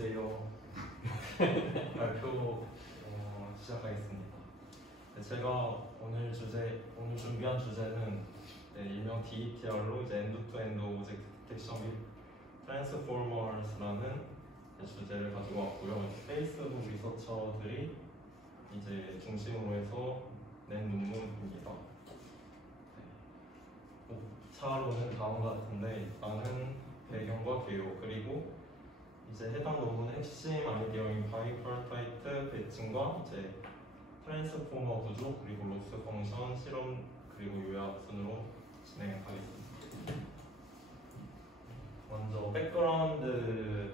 안녕하세요. 발표 시작하겠습니다. 제가 오늘 준비한 주제는 일명 DETR로 엔드-투-엔드 오브젝트 디텍션 및 트랜스포머스라는 주제를 가지고 왔고요. 페이스북 리서처들이 이제 중심으로 해서 낸 논문입니다. 차로는 다음과 같은데 일단은 배경과 개요, 그리고 이제 해당 논문의 핵심 아이디어인 바이퍼타이트 배칭과 이제 트랜스포머 구조, 그리고 로스 펑션 실험, 그리고 요약 순으로 진행하겠습니다. 먼저 백그라운드에서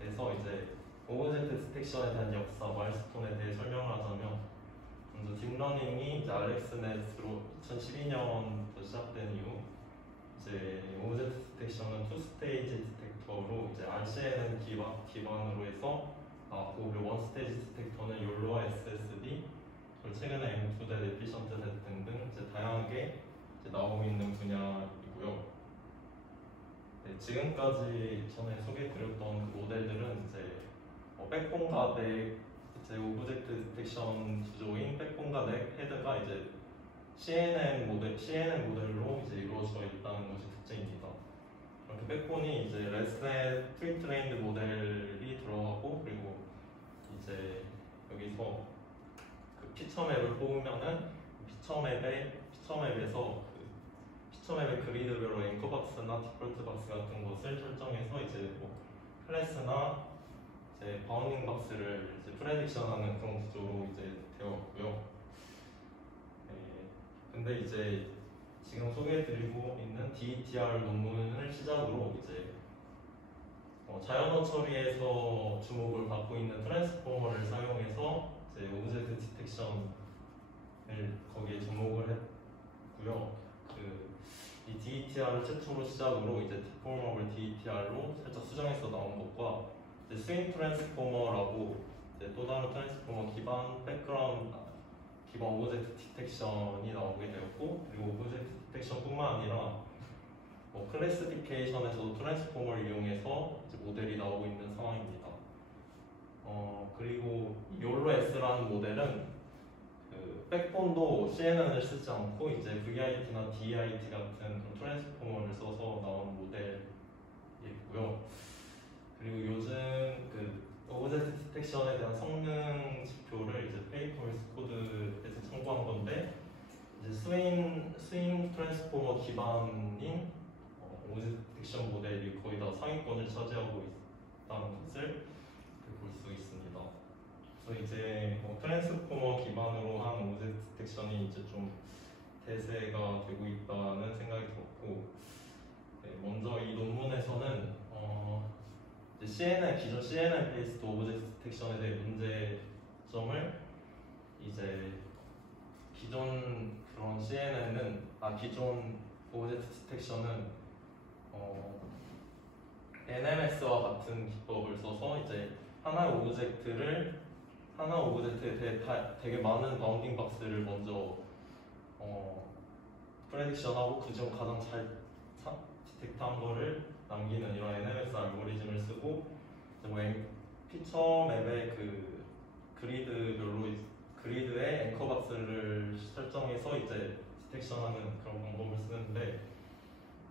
이제 오브젝트 디텍션에 대한 역사, 마일스톤에 대해 설명을 하자면, 먼저 딥러닝이 이제 알렉스넷으로 2012년부터 시작된 이후 이제 오브젝트 디텍션은 투 스테이지 디텍터로 이제 RCNN 기반으로 해서 나왔고, 그리고 원 스테이지 디텍터는 욜로와 SSD, 그리고 최근에 M2대, 에피션트 Z 등등 이제 다양하게 이제 나오고 있는 분야이고요. 지금까지 전에 소개해드렸던 그 모델들은 이제 백본과 넥, 이제 오브젝트 디텍션 구조인 백본과 넥 헤드가 이제 CNN 모델로 이제 이루어져 있다는 것이 특징입니다. 이렇게 백본이 이제 레스넷 프리트레인드 모델이 들어가고, 그리고 이제 여기서 그 피처 맵을 뽑으면은 피처 맵에서 피처맵의 그리드별로 앵커박스나 디폴트 박스 같은 것을 설정해서 이제 뭐 클래스나 이제 바운딩 박스를 이제 프레딕션하는 그런 구조로 이제 되었고요. 근데 이제 지금 소개해드리고 있는 DETR 논문을 시작으로 이제 자연어 처리에서 주목을 받고 있는 트랜스포머를 사용해서 이제 오브젝트 디텍션을 거기에 접목을 했고요. 이 DETR을 최초로 시작으로 이제 디포머블 DETR로 살짝 수정해서 나온 것과 이제 스윙 트랜스포머라고 이제 또 다른 트랜스포머 기반 기반 오브젝트 디텍션이 나오게 되었고, 그리고 오브젝트 디텍션뿐만 아니라 클래시피케이션에서도 트랜스포머를 이용해서 이제 모델이 나오고 있는 상황입니다. 그리고 욜로 S라는 모델은 그 백본도 CNN을 쓰지 않고 이제 VIT나 DIT 같은 그런 트랜스포머를 써서 나온 모델이고요. 그리고 요즘 그 오브젝트 디텍션에 대한 성능 지표를 이제 페이퍼 위스 코드에서 참고한 건데, 이제 스윙 트랜스포머 기반인 오브젝트 디텍션 모델이 거의 다 상위권을 차지하고 있다는 것을 볼 수 있습니다. 그래서 이제 트랜스포머 기반으로 한 오브젝트 디텍션이 이제 좀 대세가 되고 있다는 생각이 들었고, 먼저 이 논문에서는 기존 CNN 베이스드 오브젝트 디텍션에 대해 문제점을 이제 기존 오브젝트 디텍션은 NMS와 같은 기법을 써서 이제 하나의 오브젝트에 대해 되게 많은 바운딩 박스를 먼저 프레딕션하고 그중 가장 잘 디텍트한 거를 남기는 이런 NMS 알고리즘을 쓰고, 피처 맵의 그 그리드에 앵커 박스를 설정해서 이제 디텍션하는 그런 방법을 쓰는데,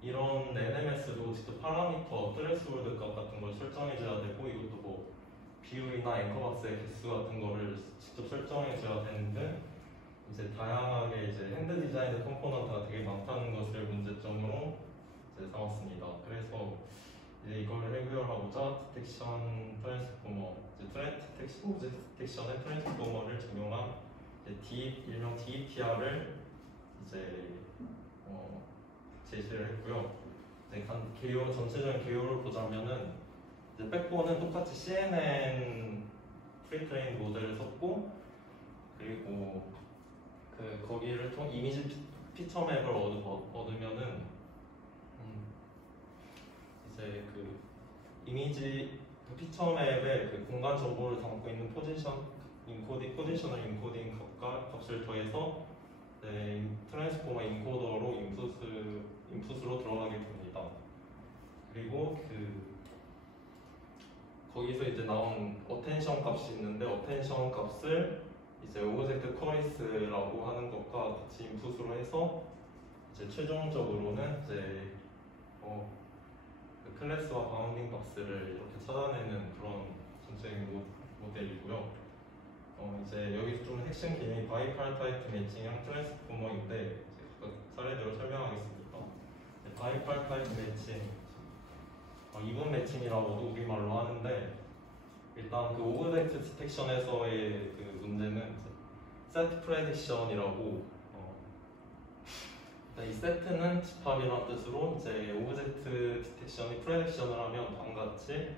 이런 NMS도 직접 파라미터, 트레스홀드 값 같은 걸 설정해줘야 되고, 이것도 뭐 비율이나 앵커 박스의 개수 같은 거를 직접 설정해줘야 되는데, 이제 다양하게 이제 핸드 디자인드 컴포넌트가 되게 많다는 것을 문제점으로 이제 삼았습니다. 그래서 이제 이걸 해결하고자 디텍션 트랜스포머, 오브젝트 디텍션의 트랜스포머를 적용한 일명 DETR을 이제 제시를 했고요. 이제 전체적인 개요를 보자면은 이제 백본은 똑같이 CNN 프리트레인 모델을 썼고, 그리고 거기를 통해 이미지 피처 맵을 얻으면은 이제 그 이미지 피처 맵의 그 공간 정보를 담고 있는 포지셔널 인코딩 값을 더해서 트랜스포머 인코더로 인풋으로 들어가게 됩니다. 그리고 여기서 이제 나온 어텐션 값이 있는데 어텐션 값을 이제 오브젝트 쿼리스라고 하는 것과 같이 인풋으로 해서 이제 최종적으로는 이제 그 클래스와 바운딩 박스를 이렇게 찾아내는 그런 전체적인 모델이고요. 이제 여기서 좀 핵심 개념이 바이파르타이트 매칭형 트랜스포머인데 이제 각각 사례대로 설명하겠습니다. 바이파르타이트 매칭, 이분 매칭이라고도 우리말로 하는데 일단 그 오브젝트 디텍션에서의 그 문제는 세트 프레딕션이라고 이 세트는 집합이라는 뜻으로 이제 오브젝트 디텍션이 프레딕션을 하면 다음과 같이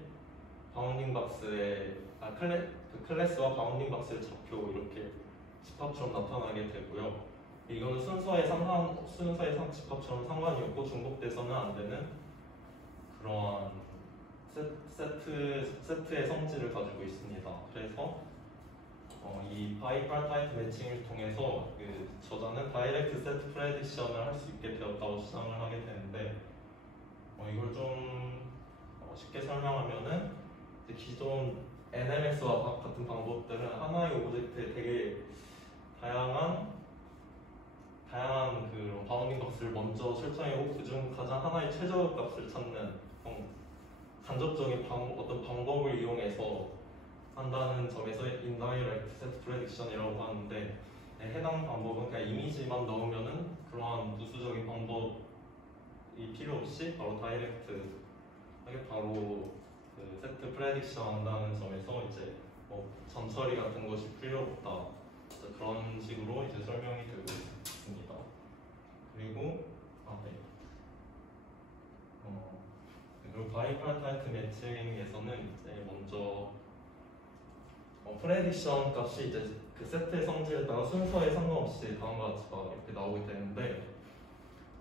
바운딩 박스에 그 클래스와 바운딩 박스의 좌표 이렇게 집합처럼 나타나게 되고요. 이거는 순서의 집합처럼 상관이 없고 중복돼서는 안 되는 그러한 세트의 성질을 가지고 있습니다. 그래서 이 바이파르타이트 매칭을 통해서 그 저자는 다이렉트 세트 프레딕션을 할 수 있게 되었다고 주장을 하게 되는데 이걸 좀 쉽게 설명하면은 기존 NMS와 같은 방법들은 하나의 오브젝트에 되게 다양한 그 바운딩 값을 먼저 설정하고 그중 가장 하나의 최저값을 찾는 간접적인 어떤 방법을 이용해서 한다는 점에서 인다이렉트 세트 프레딕션이라고 하는데 해당 방법은 그냥 이미지만 넣으면은 그러한 부수적인 방법이 필요 없이 바로 다이렉트하게 바로 그 세트 프레딕션 한다는 점에서 이제 전처리 같은 것이 필요 없다 그런 식으로 이제 설명이 되고 있습니다. 그리고 그리고 바이파르타이트 매칭에서는 이제 먼저 프레딕션 값이 이제 그 세트의 성질에 따라 순서에 상관없이 다음과 같이 이렇게 나오게 되는데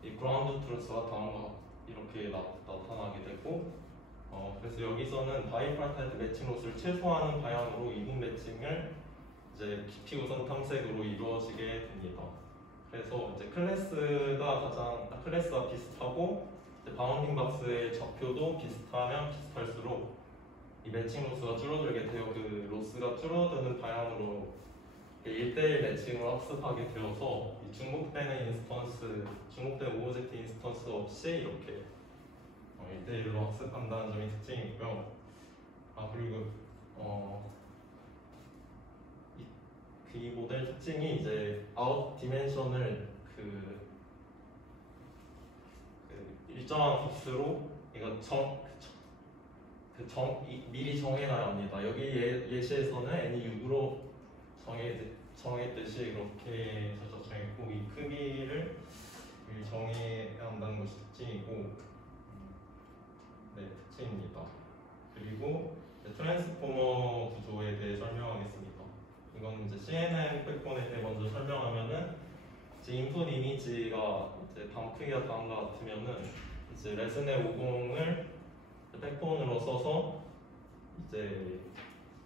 이 그라운드 트루스가 다음과 이렇게 나타나게 되고 그래서 여기서는 바이파르타이트 매칭 로스를 최소화하는 방향으로 이분 매칭을 이제 깊이 우선 탐색으로 이루어지게 됩니다. 그래서 이제 클래스와 비슷하고 바운딩 박스의 좌표도 비슷하면 비슷할수록 이 매칭 로스가 줄어들게 되어 그 로스가 줄어드는 방향으로 1대1 매칭을 학습하게 되어서 이 중복된 오브젝트 인스턴스 없이 이렇게 1대1로 학습한다는 점이 특징이고요. 그리고 이 모델 특징이 이제 아웃 디멘션을 그 일정한 값으로 미리 정해놔야 합니다. 여기 예시에서는 n이 6으로 정했듯이 이렇게 정했고 이 크기를 미리 정해야 한다는 것이 특징이고 특징입니다. 그리고 트랜스포머 구조에 대해 설명하겠습니다. 이건 이제 CNN 백본에 대해 먼저 설명하면은 이제 인풋 이미지가 이제 크기가 다음과 같으면은 이제 레슨의 50을 백본으로 써서 이제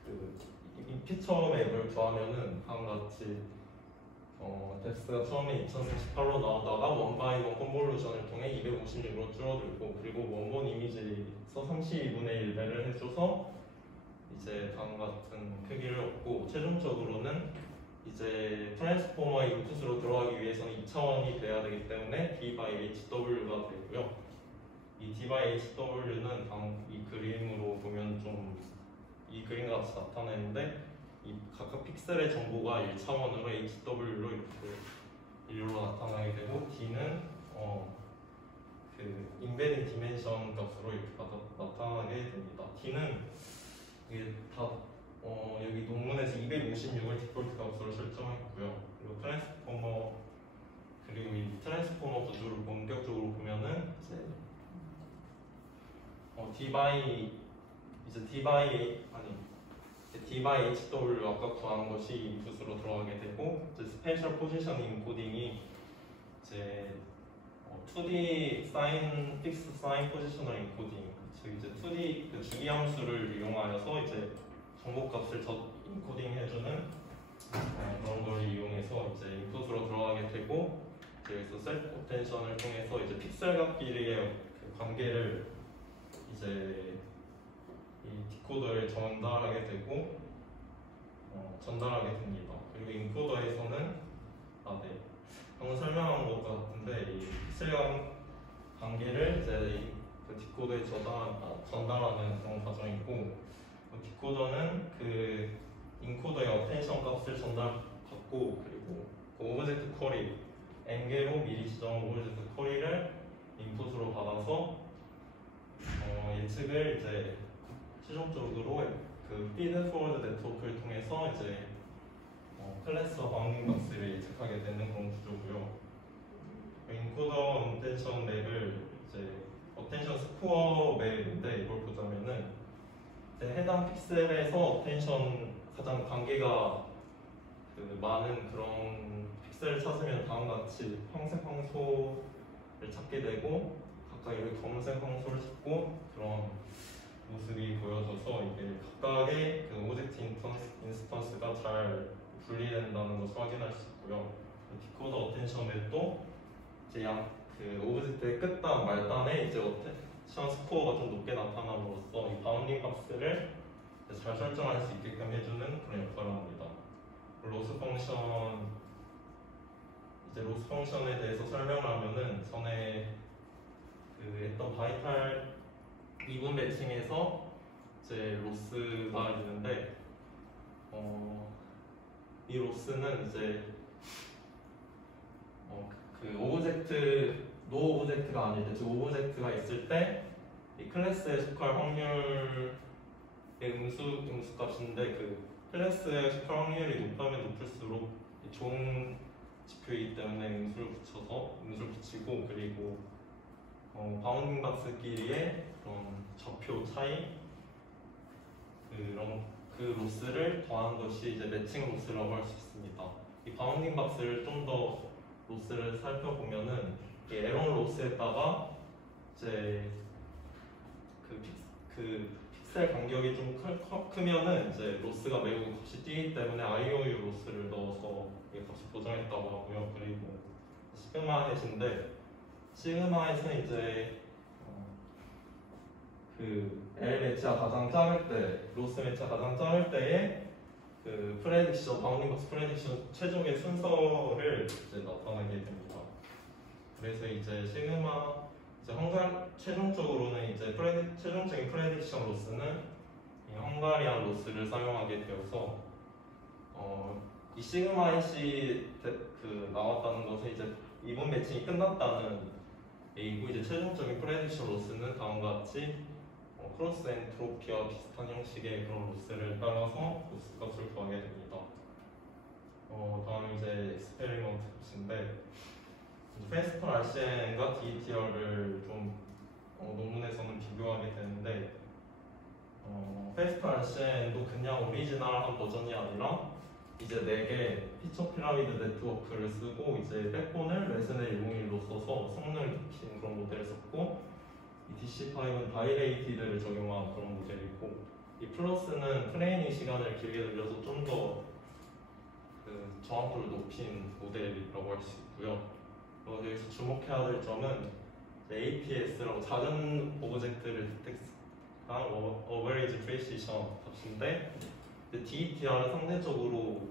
이 피처 맵을 구하면은 다음과 같이 덱스가 처음에 2048로 나오다가 원바이원 컨볼루션을 통해 256으로 줄어들고 그리고 원본 이미지에서 32분의 1배를 해줘서 이제 다음과 같은 크기를 얻고 최종적으로는 이제 트랜스포머의 인풋으로 들어가기 위해서는 2차원이 돼야 되기 때문에 D/HW가 되고요. 이 D/HW는 이 그림으로 보면 좀 이 그림과 같이 나타내는데 이 각각 픽셀의 정보가 1차원으로 HW로 이렇게 일로 나타나게 되고 D는 그 인베딩 디멘션 값으로 이렇게 나타나게 됩니다. D는 이게 다 여기 논문에서 256을 디폴트 값으로 설정했고요. 그리고 이 트랜스포머 구조를 본격적으로 보면은 이제 D/HW 아까 구한 것이 인풋으로 들어가게 되고 이제 스페셜 포지션 인코딩이 이제 2D 사인 픽스 사인 포지셔널 인코딩 즉 이제 2D 그 주기 함수를 이용하여서 이제 정보값을 인코딩 해주는 그런 걸 이용해서 이제 인풋으로 들어가게 되고 여기서 셀프 포텐션을 통해서 이제 픽셀 값끼리의 그 관계를 이제 이 디코더에 전달하게 되고 전달하게 됩니다. 그리고 인코더에서는 네. 방금 설명한 것 같은데 이 픽셀 관계를 이제 그 디코더에 전달하는 그런 과정이고 디코더는 그 인코더의 어텐션 값을 전달받고 그리고 그 오브젝트 쿼리 n개로 미리 지정한 오브젝트 쿼리를 인풋으로 받아서 예측을 이제 최종적으로 그 피드 포워드 네트워크를 통해서 이제 클래스와 바운딩 박스를 예측하게 되는 그런 구조고요. 인코더 어텐션 맵을 이제 어텐션 스코어 맵인데 이걸 보자면은 이제 해당 픽셀에서 어텐션 가장 관계가 그 많은 그런 픽셀을 찾으면 다음과 같이 황색 황소를 찾게 되고 각각 이렇게 검은색 황소를 찾고 그런 모습이 보여져서 이게 각각의 그 오브젝트 인스턴스가 잘 분리된다는 것을 확인할 수 있고요. 디코더 어텐션 맵도 이제 그 오브젝트의 끝단 말단에 이제 어텐션 스코어가 좀 높게 나타남으로써 이 바운딩 박스를 잘 설정할 수 있게끔 해주는 그런 역할을 합니다. 로스 펑션에 대해서 설명을 하면은 전에 그 했던 바이탈 이분 매칭에서 이제 로스가 있는데 이 로스는 이제 그 노 오브젝트가 아닐 때, 즉 오브젝트가 있을 때 이 클래스에 속할 확률의 음수 값인데 그 클래스에 속할 확률이 높다면 높을수록 좋은 지표이기 때문에 음수를 붙이고 그리고 바운딩 박스끼리의 그런 좌표 차이 그 로스를 더한 것이 이제 매칭 로스라고 할 수 있습니다. 이 바운딩 박스를 좀 더 로스를 살펴보면은 이 에러 로스에다가 이제 그 픽셀 간격이 좀 크면은 이제 로스가 매우 값이 뛰기 때문에 IOU 로스를 넣어서 이 값을 보정했다고 하고요. 그리고 시그마 햇인데 시그마 햇은 이제 그 L 매치가 가장 작을 때, 로스 매치가 가장 작을 때에 그 프레딕션, 바운딩 박스 프레딕션 최종의 순서를 이제 나타내게 됩니다. 그래서 이제 시그마 최종적으로는 이제 최종적인 프레딕션 로스는 이 헝가리안 로스를 사용하게 되어서 이 시그마 햇이 그 나왔다는 것은 이제 이번 매칭이 끝났다는 얘기고 이제 최종적인 프레딕션 로스는 다음과 같이 크로스 엔트로피와 비슷한 형식의 그런 로스를 따라서 로스 값을 구하게 됩니다. 다음 이제 익스페리먼트 값인데 페스터 RCN과 DETR을 좀 논문에서는 비교하게 되는데 페스터 RCN도 그냥 오리지널한 버전이 아니라 이제 4개 피처 피라미드 네트워크를 쓰고 이제 백본을 레슨의 101로 써서 성능을 높이는 그런 모델을 썼고 이 DC5는 바이레이티드를 적용한 그런 모델이고 이 플러스는 트레이닝 시간을 길게 늘려서 좀 더 그 정확도를 높인 모델이라고 할 수 있고요. 여기서 주목해야 될 점은 APS라고 작은 오브젝트를 디텍트한 Average Precision 값인데 DETR은 상대적으로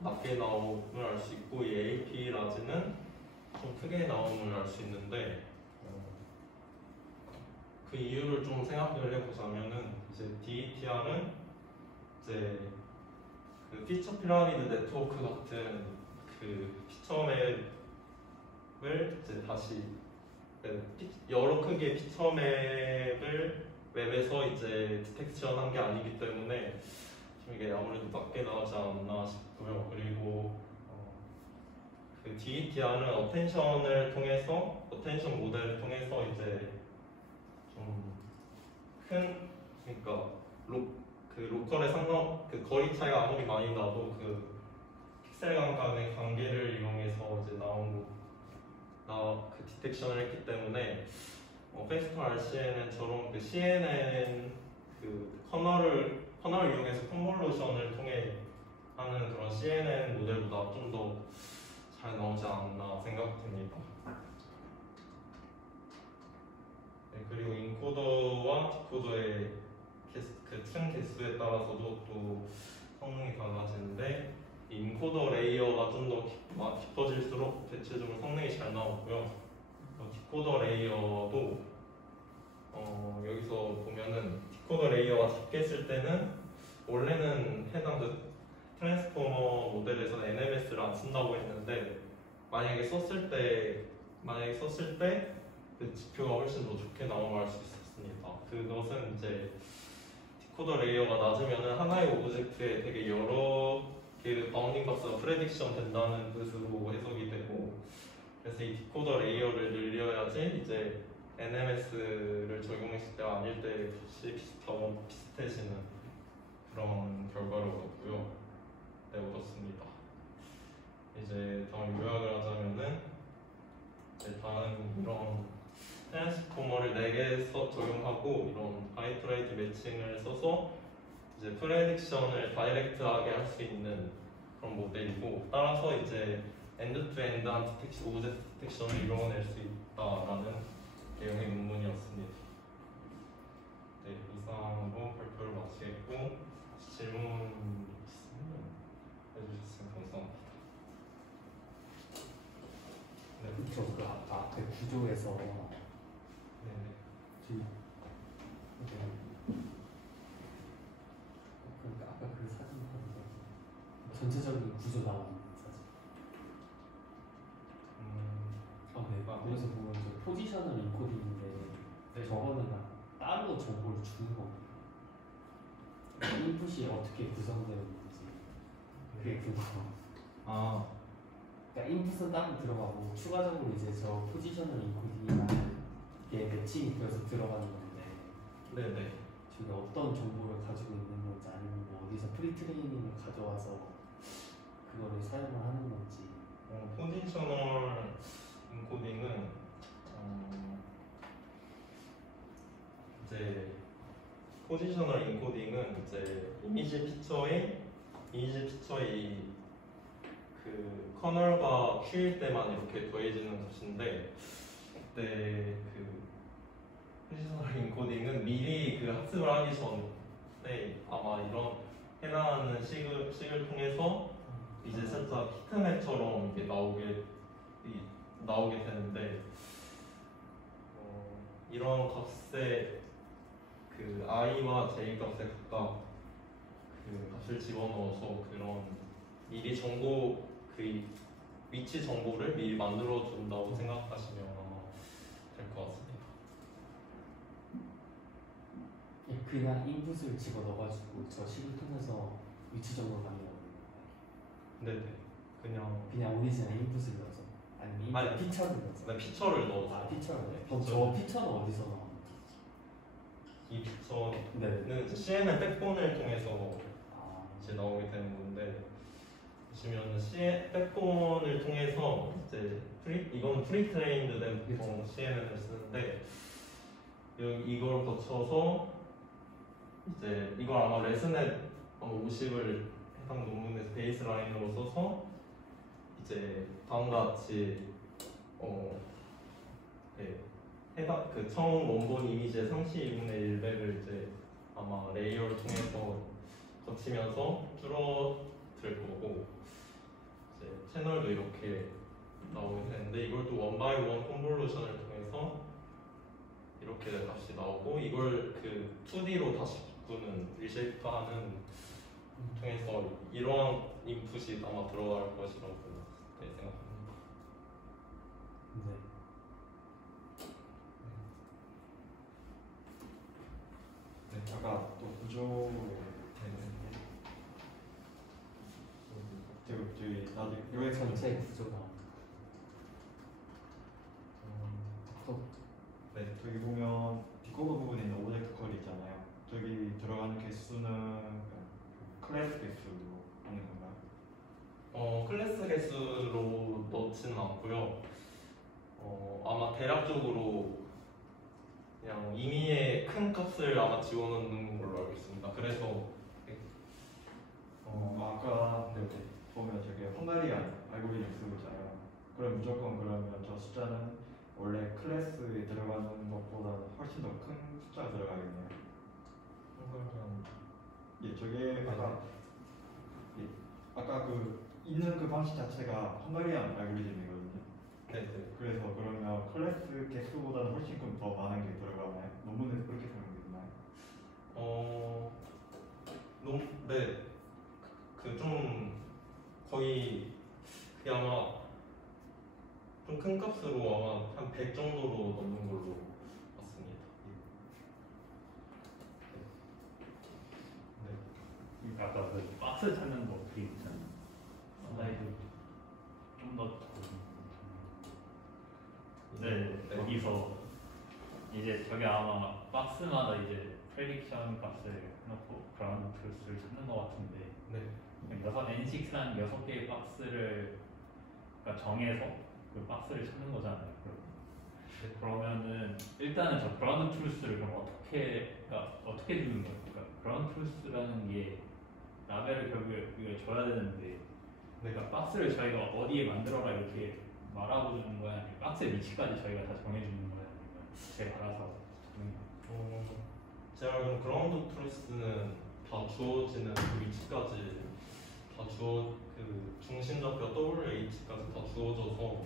낮게 나옴을 알 수 있고 이 AP 라지는 좀 크게 나옴을 알 수 있는데 그 이유를 좀 생각을 해보자면은 이제 DETR은 이제 그 피처 피라미드 네트워크 같은 그 피처 맵을 이제 다시 여러 크기의 피처 맵을 웹에서 이제 디텍션 한 게 아니기 때문에 좀 이게 아무래도 낮게 나오지 않나 싶고요. 그리고 그 DETR은 어텐션 모델을 통해서 이제 좀 그러니까 그 로컬의 그 거리 차이가 아무리 많이 나도 그 픽셀 간의 관계를 이용해서 이제 그 디텍션을 했기 때문에 페스터 RCN은 저런 그 CNN 그 커널을 이용해서 컨볼루션을 통해 하는 그런 CNN 모델보다 좀 더 잘 나오지 않나 생각됩니다. 네, 그리고 인코더와 디코더의 층 개수에 따라서도 또 성능이 달라지는데 인코더 레이어가 좀 더 깊어질수록 대체적으로 성능이 잘 나오고요. 디코더 레이어도 여기서 보면은 디코더 레이어가 작게 쓸 때는 원래는 해당 그 트랜스포머 모델에서는 NMS를 안 쓴다고 했는데 만약에 썼을 때 그 지표가 훨씬 더 좋게 나올 수 있었습니다. 그것은 이제 디코더 레이어가 낮으면은 하나의 오브젝트에 되게 여러 개의 바운딩 값과 프레딕션 된다는 뜻으로 해석이 되고, 그래서 이 디코더 레이어를 늘려야지 이제 NMS를 적용했을 때와 아닐 때 값이 비슷해지는 그런 결과를 얻었고요. 네, 얻었습니다. 이제 다음 요약을 하자면은 다음 이런 트랜스포머를 4개 적용하고 이런 바이트라이트 매칭을 써서 이제 프레딕션을 다이렉트하게 할 수 있는 그런 모델이고, 따라서 이제 엔드-투-엔드한 오브젝트 디텍션을 이뤄낼 수 있다라는 내용의 논문이었습니다. 네, 이상으로 발표를 마치겠고 질문 있으면 해주셨으면 감사합니다. 네. 그쵸, 그 앞에 구조에서 네. 그러니까 아까 그 사진 보면서 전체적인 구조 나오는 사진. 네. 그래서 보면 저 포지셔널 인코딩인데 저거는 따로 정보를 주는 거고 인풋이 어떻게 구성되어 있는지 그게 그거. 그러니까 인풋은 따로 들어가고 추가적으로 이제 저 포지셔널 인코딩이라는 게 매칭이 되어서 들어가는 건데. 네네. 저게 어떤 정보를 가지고 있는 건지 아니면 뭐 어디서 프리트레이닝을 가져와서 그거를 사용을 하는 건지. 포지셔널 인코딩은 이제 포지셔널 인코딩은 이제 이미지 피처의 그 커널과 큐일 때만 이렇게 더해지는 것인데, 그때 그 포지셔널 인코딩은 미리 그 학습을 하기 전에 아마 이런 해당하는 식을 통해서 이제 살짝 히트맵처럼 이게 나오게 되는데, 이런 값에 그 i와 j 값에 각각 그 값을 집어넣어서 그런 미리 그 위치 정보를 미리 만들어 준다고 생각하시면 아마 될 것 같습니다. 그냥 인풋을 집어 넣어가지고 저 식을 통해서 위치 정보를 만들어. 네네. 그냥 오리지널 인풋을 넣어서 아니면 피처를 넣어서. 네, 피처를 넣어서. 피처를. 그럼 저 피처는 어디서 나오는 거지? 이 피처는 이제 CNN 백본을 통해서 이제 나오게 되는 건데, 보시면 백본을 통해서 이제 이건 프리트레인드 된 보통 CNN을 쓰는데, 이걸 거쳐서 이제 이걸 아마 레스넷 50을 해당 논문에서 베이스라인으로 써서 이제 다음과 같이 해당 그 처음 원본 이미지의 상시 2분의 1백을 이제 아마 레이어를 통해서 거치면서 줄어들 거고, 이제 채널도 이렇게 나오게 되는데, 이걸 또 원바이1 컨볼루션을 통해서 이렇게 값이 나오고, 이걸 그 2D로 다시 바꾸는 리쉐이프하는 통해서 이러한 인풋이 아마 들어갈 것이라고 생각합니다. 네, 아까 또 구조 저기 나중에 요약 전체 구조가 네, 저기 보면 디코더 부분에 있는 오브젝트 컬이 있잖아요. 저기 들어가는 개수는 클래스 개수로 하는 건가요? 클래스 개수로 넣지는 않고요. 아마 대략적으로 그냥 임의의 큰 값을 아마 지워놓는 걸로 알고 있습니다. 그래서 아까 보면 저기 헝가리안 알고리즘 쓰고 있잖아요. 그럼 무조건 그러면 저 숫자는 원래 클래스에 들어가는 것보다는 훨씬 더 큰 숫자가 들어가겠네요. 저게 아까 그 있는 그 방식 자체가 헝가리안 알고리즘이거든요. 네네. 그래서 그러면 클래스 개수보다는 훨씬 더 많은 게 들어가나요? 논문에서 그렇게 설명되나요? 네. 그 좀 거의 그게 아마 좀 큰 값으로 아마 한 100 정도로 넘는 걸로 봤습니다. 네. 아까 그 박스 찾는 거 어떻게 있잖아요. 슬라이드 좀더 네, 네. 거기서 이제 저게 아마 박스마다 이제 프레딕션 값을 해놓고 그라운드 트루스를 찾는 것 같은데 네. N6한 6개의 박스를 그러니까 정해서 그 박스를 찾는 거잖아요. 그러면은 일단은 저 그라운드 트루스를 그럼 어떻게 주는 거예요? 그러니까 그라운드 트루스라는 게 라벨을 결국에 우리가 줘야 되는데 그러니까 박스를 저희가 어디에 만들어라 이렇게 말하고 주는 거야? 아니면 박스의 위치까지 저희가 다 정해주는 거야? 아니면 제가 알아서 주는 거야? 제가 알기로는 그라운드 트루스는 다 주어지는 그 위치까지 그 중심적과 WH까지 다 주어져서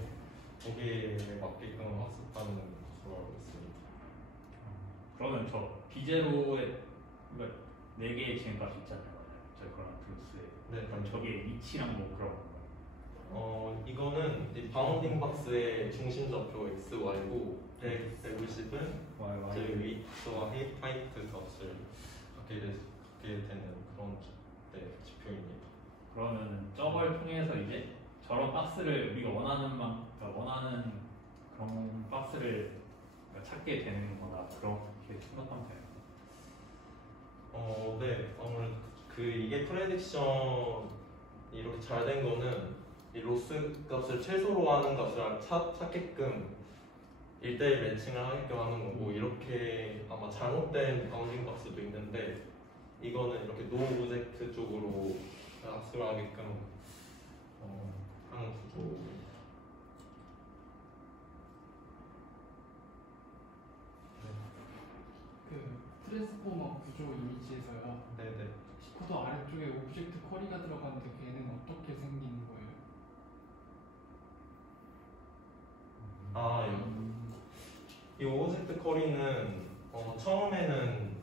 거기에 맞게끔 학습하는 것으로 알고 있습니다. 그러면 저 비제로에 그러니까 4개의 지름값이 있잖아요. 저 그라운드 트루스에 네. 그럼 저게 위치랑 뭐 그런 건가요? 이거는 이 바운딩 박스의 중심좌표 x, y고 150은 이제 위치와 하이트 값을 갖게 되는 그런 지표입니다. 그러면 저걸 통해서 이제 저런 박스를 우리가 원하는 그런 박스를 찾게 되는 거나 그렇게 생각하면 돼요. 네. 아무래도 이게 프레딕션 이렇게 잘 된 거는 이 로스 값을 최소로 하는 값을 찾게끔 1대1 매칭을 하게끔 하는 거고, 이렇게 아마 잘못된 바운딩 박스도 있는데 이거는 이렇게 노 오브젝트 쪽으로 학습을 하게끔 하는 구조입니다. 그 트랜스포머 구조 이미지에서요. 네네. 코드 아래쪽에 오브젝트 쿼리가 들어가는데 걔는 어떻게 생기는 거예요? 이 오브젝트 쿼리는 처음에는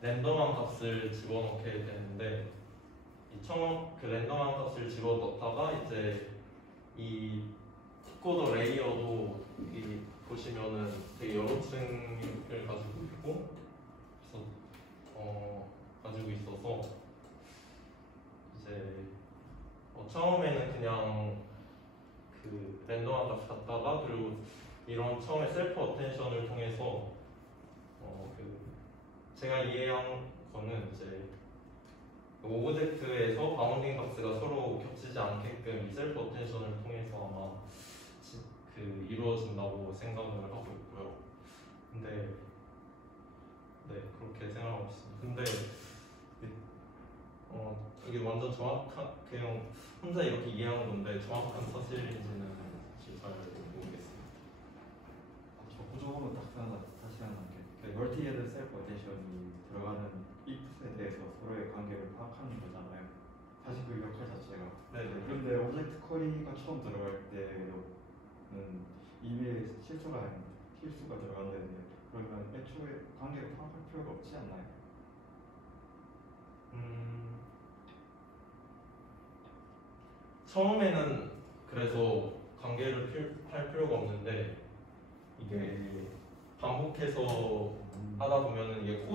랜덤한 값을 집어넣게 되는데 그 랜덤한 값을 집어넣다가 이제 이 티코더 레이어도 보시면은 되게 여러 층을 가지고 있고, 그래서 가지고 있어서 이제 처음에는 그냥 그 랜덤한 값 갖다가, 그리고 이런 처음에 셀프 어텐션을 통해서 제가 이해한 거는 이제 오브젝트에서 바운딩 값가 서로 겹치지 않게끔 이 셀프 어텐션을 통해서 아마 이루어진다고 생각을 하고 있고요. 근데 네, 그렇게 생각하고 있습니다. 근데 이게 완전 그냥 혼자 이렇게 이해한 건데 정확한 사실인지는 사실 잘 모르겠습니다. 저 구조 보면 딱 다시 생각난 게 멀티헤드 셀프 어텐션이 들어가는 if에 대해서 서로의 관계를 파악하는 거잖아요. 사실 그 역할 자체가. 네네. 그런데 오브젝트 쿼리가 처음 들어갈 때는 이미 실수가 들어간다는데, 그러면 애초에 관계를 파악할 필요가 없지 않나요? 처음에는 그래서 관계를 할 필요가 없는데, 이게 반복해서 하다 보면은 이게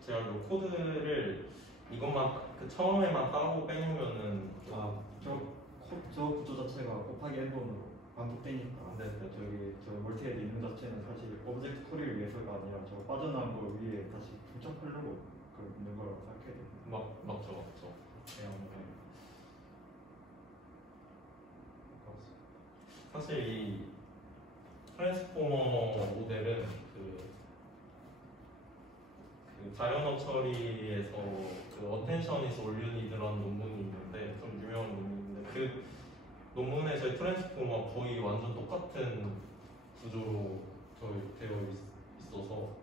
제가 코드를 이것만 처음에만 따로 빼놓으면은 저 구조 자체가 곱하기 n번으로 반복되니까. 네. 저 멀티헤드 있는 자체는 사실 오브젝트 쿼리를 위해서가 아니라 저 빠져나온 걸 위에 다시 중첩하려고 있는 거라고 생각해야 돼요. 맞죠. 사실 이 트랜스포머 모델은 그 자연어 처리에서 어텐션 is all you need라는 논문이 있는데, 좀 유명한 논문인데, 그 논문에 저희 트랜스포머가 거의 완전 똑같은 구조로 되어 있어서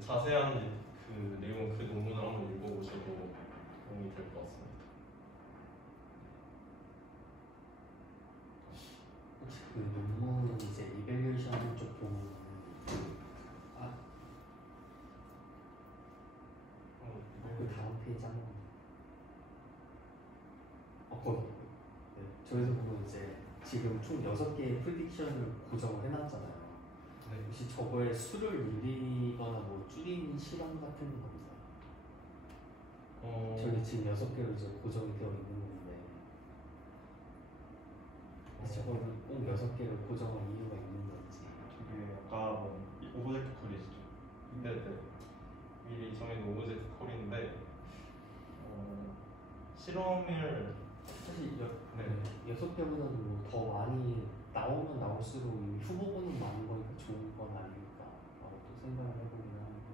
자세한 그 내용, 그 논문을 한번 읽어보셔도 도움이 될 것 같습니다. 혹시 그 논문 이제 이밸류에이션 하는 쪽 보면 그 다음 페이지 한번 거기 네. 저기서 보면 이제 지금 총 6개의 프리딕션을 고정을 해놨잖아요. 네. 혹시 저거에 수를 늘리거나 뭐 줄인 실험 같은 겁니다. 저기 지금 6개로 이제 고정이 되어 있는 건데 저거를 꼭 6개를 고정할 이유가 있는 건지. 저게 아까 뭐 오브젝트 콜이시죠? 네네. 미리 정해진 오브젝트 콜인데 실험을 사실 네. 6개보다도 더 많이 나오면 나올수록 이 후보군은 많은 거니까 좋은 건 아닐까 라고 또 생각을 해보긴 하는데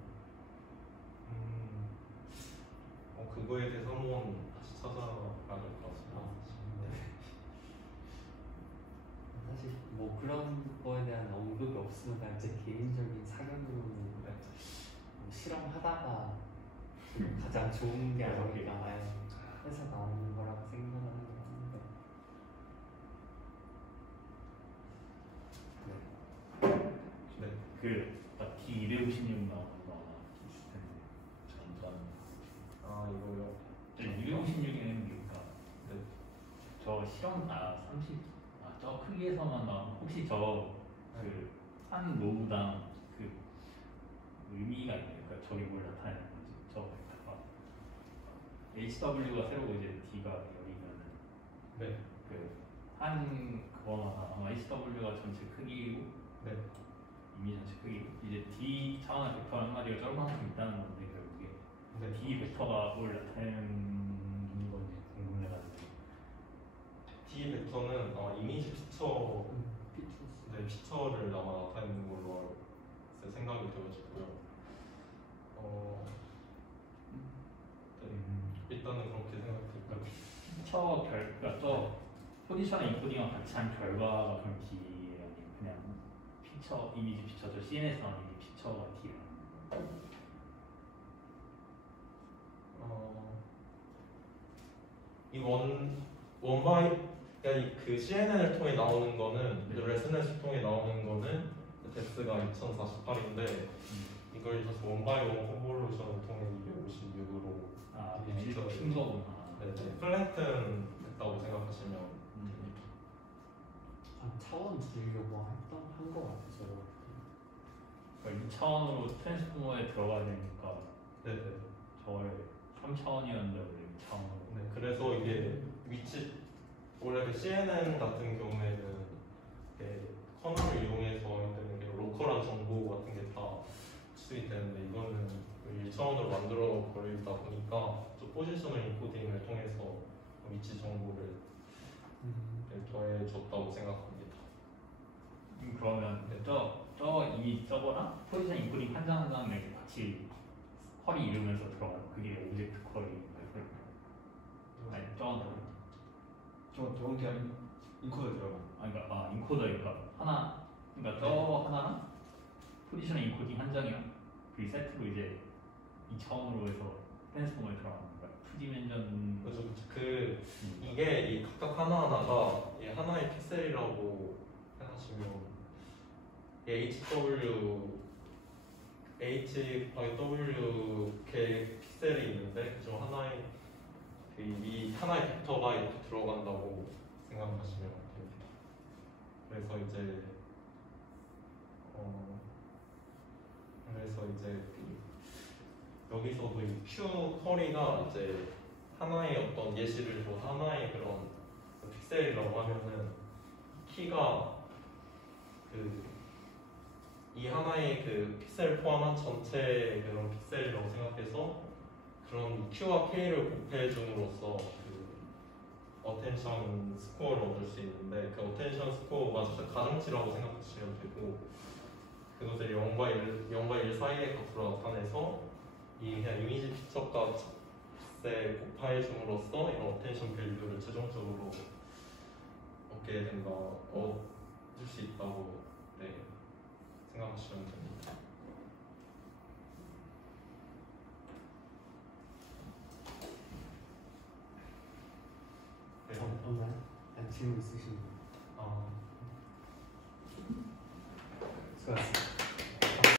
그거에 대해서 한번 다시 찾아봐야 될 것 같습니다. 사실 뭐 그런 거에 대한 언급이 없으면 그냥 제 개인적인 사견으로는 뭐 실험하다가 가장 좋은 게 아닐까 해서 나오는 거라고 생각하는 거 같은데 네. 그 D256 나오는 거 있을 텐데 잠깐. 이거요. 256에는 그러니까 네. 저 실험 30 저 크기에서만 나오면 혹시 저 그 한 노브당 그 의미가 있나요? 그러니까 저기 뭘 나타내는 건지 저 벡터가 HW가 세로고 이제 D가 열이면은 네. 그 한 그거마다 아마 HW가 전체 크기고 네. 이미 전체 크기고 이제 D 차원의 벡터 한 마디가 저만큼 있다는 건데 결국에 네. D 벡터가 뭘 나타내는 건지 궁금해가지고. D 벡터는 이미지 피처 네, 피처를 아마 나타내는 걸로 생각이 되어지고요. 네. 일단은 그렇게 생각될까요? 피처 그러니까 저 포지션의 인코딩과 같이 한 결과가 그럼 D예요? 아니면 그냥 피처 이미지 피처 저 CNS 나오는 피처가 D예요? 이 원바이 그러니까 그 CNN을 통해 나오는 거는 네. 레스넷을 통해 나오는 거는 데스가 2048인데 이걸 다시 원바이 원 컨볼루션을 통해 256으로 그냥 큰 거구나. 네, 플랜튼 됐다고 생각하시면 됩니다. 차원 줄이려고 한거 같아서 그러니까 2차원으로 트랜스포머에 들어가야 되니까 네네. 저걸 3차원이었는데 원래 2차원으로. 네, 그래서 이게 위치 원래 그 CNN 같은 경우에는 커널을 이용해서 만드는 로컬한 정보 같은 게 다 수입이 되는데 이거는 1차원으로 만들어 버리다 보니까 저 포지셔널 인코딩을 통해서 위치 정보를 더해줬다고 생각합니다. 그러면 이미 저거랑 포지션 인코딩 한 장 한 장 이렇게 같이 퀄이 이루면서 들어가는 그게 오브젝트 퀄인가요? 아니 저건 그냥 인코드 들어가. 그러니까 인코더니까 하나 그러니까 저 하나랑 포지션 인코딩 한 장이랑 그 세트로 이제 2차원으로 해서 트랜스포머에 들어가는 거야. 투디멘전 그래서 이게 이 각각 하나하나가 이 하나의 픽셀이라고 생각하시면 H/W 픽셀이 있는데 그중 하나의 이 하나의 벡터가 이렇게 들어간다고 생각하시면 됩니다. 그래서 이제 여기서도 이 Q 쿼리가 이제 하나의 어떤 예시를 줘 하나의 그런 픽셀이라고 하면은 키가 이 하나의 그 픽셀 포함한 전체 그런 픽셀이라고 생각해서 그런 Q와 K를 곱해줌으로써 어텐션 스코어를 얻을 수 있는데 그 어텐션 스코어가 가정치라고 생각하시면 되고 그것을 0과 1 사이의 값으로 나타내서 그냥 이미지 피처 값에 곱해줌으로써 이런 어텐션 밸류를 최종적으로 얻게 된다, 얻을 수 있다고 생각하시면 됩니다. 질문 있으신 분? 어, 수고하셨습니다.